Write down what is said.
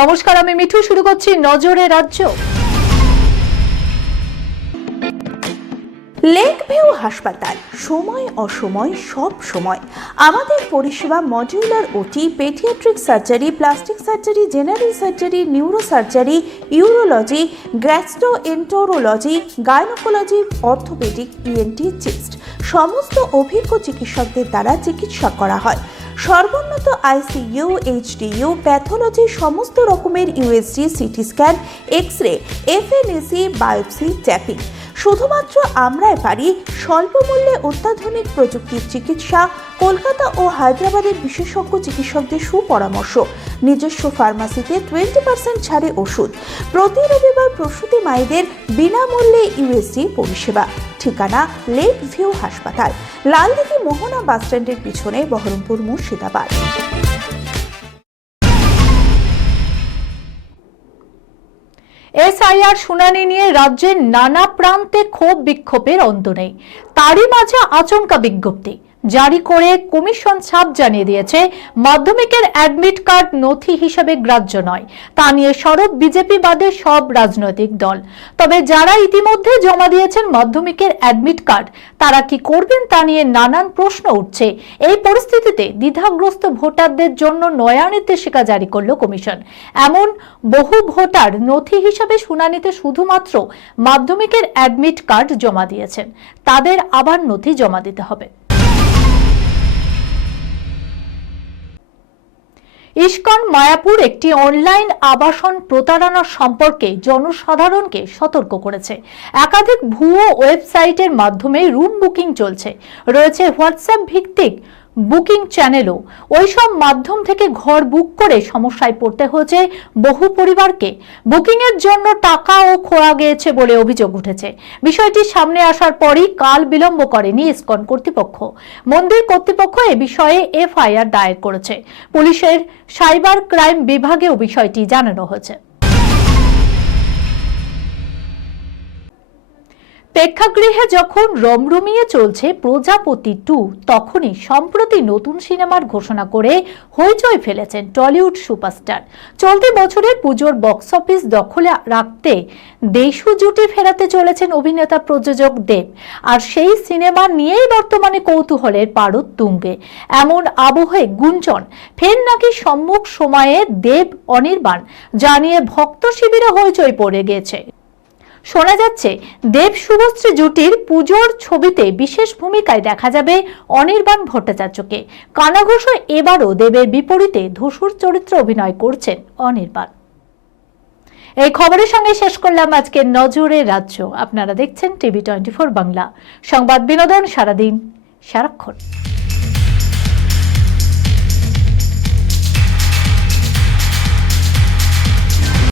নমস্কার, আমি মিঠু। শুরু করছি নজরে রাজ্য। লেক ভিউ হাসপাতাল, সময় অসময় সব সময় আমাদের পরিষেবা modular OT, paediatric surgery, plastic surgery, general surgery, neuro surgery, urology, gastroenterology, gynaecology, orthopaedic, ENT, chest সমস্ত অভিজ্ঞ চিকিৎসকদের দ্বারা চিকিৎসা করা হয়। সর্বোন্নত আইসিইউ, এইচডিইউ, প্যাথোলজি, সমস্ত রকমের USG, CT scan, x ray, FNAC, biopsy, tapping. শুধুমাত্র আমরাই পারি স্বল্প মূল্যে অত্যাধুনিক প্রযুক্তির চিকিৎসা, কলকাতা ও হায়দ্রাবাদের বিশেষজ্ঞ চিকিৎসকদের সুপরামর্শ, নিজস্ব ফার্মাসিতে 20% ছাড়ে ওষুধ, প্রতি রবিবার প্রসূতি মায়েদের বিনামূল্যে ইউএসজি পরিষেবা। ঠিকানা লেক ভিউ হাসপাতাল, লালদিঘি মোহনা বাসস্ট্যান্ডের পিছনে, বহরমপুর, মুর্শিদাবাদ। এসআইআর শুনানি নিয়ে রাজ্যের নানা প্রান্তে ক্ষোভ বিক্ষোভের অন্ত নেই। তারই মাঝে আচমকা বিজ্ঞপ্তি জারি করে কমিশন ছাপ জানিয়ে দিয়েছে মাধ্যমিকের অ্যাডমিট কার্ড নথি হিসেবে গ্রাহ্য নয়। তা নিয়ে সরব বিজেপি বাদে সব রাজনৈতিক দল। তবে যারা ইতিমধ্যে জমা দিয়েছেন মাধ্যমিকের অ্যাডমিট কার্ড, তারা কি করবেন তা নিয়ে নানান প্রশ্ন উঠছে। এই পরিস্থিতিতে দ্বিধাগ্রস্ত ভোটারদের জন্য নয়া নির্দেশিকা জারি করল কমিশন। এমন বহু ভোটার নথি হিসেবে শুনানিতে শুধুমাত্র মাধ্যমিকের অ্যাডমিট কার্ড জমা দিয়েছেন, তাদের আবার নথি জমা দিতে হবে। ইস্কন মায়াপুর একটি অনলাইন আবাসন প্রতারণা সম্পর্কে জনসাধারণকে সতর্ক করেছে। একাধিক ভুয়ো ওয়েবসাইটের মাধ্যমে রুম বুকিং চলছে। রয়েছে হোয়াটসঅ্যাপ ভিত্তিক বুকিং চ্যানেলও। ওইসব মাধ্যম থেকে ঘর বুক করে সমস্যায় পড়তে হয়েছে বহু পরিবারকে। বুকিং এর জন্য টাকাও খোয়া গিয়েছে বলে অভিযোগ উঠেছে। বিষয়টি সামনে আসার পরই কাল বিলম্ব করেনি ইস্কন কর্তৃপক্ষ। মন্দির কর্তৃপক্ষ এ বিষয়ে এফআইআর দায়ের করেছে। পুলিশের সাইবার ক্রাইম বিভাগেও বিষয়টি জানানো হয়েছে। প্রেক্ষাগৃহে যখন রমরমিয়ে চলছে প্রজাপতি 2, তখনই সম্প্রতি নতুন সিনেমার ঘোষণা করে হইচই ফেলেছেন টলিউড সুপারস্টার। চলতি বছরের পুজোর বক্স অফিস দখলে রাখতে দেশু জুটি ফেরাতে চলেছেন অভিনেতা প্রযোজক দেব। আর সেই সিনেমা নিয়েই বর্তমানে কৌতূহলের পারদ তুঙ্গে। এমন আবহে গুঞ্জন ফের নাকি সম্মুখ সময়ে দেব অনির্বাণ, জানিয়ে ভক্ত শিবিরে হইচই পড়ে গেছে। শোনা যাচ্ছে দেব শুভশ্রী জুটির পুজোর ছবিতে বিশেষ ভূমিকায় দেখা যাবে অনির্বাণ ভট্টাচার্যকে। কানাঘুষো এবারও দেবের বিপরীতে ধূসর চরিত্রে অভিনয় করছেন অনির্বাণ। এই খবরের সঙ্গে শেষ করলাম আজকের নজরে রাজ্য। আপনারা দেখছেন টিভি 24 বাংলা, সংবাদ বিনোদন সারাদিন সারাক্ষণ।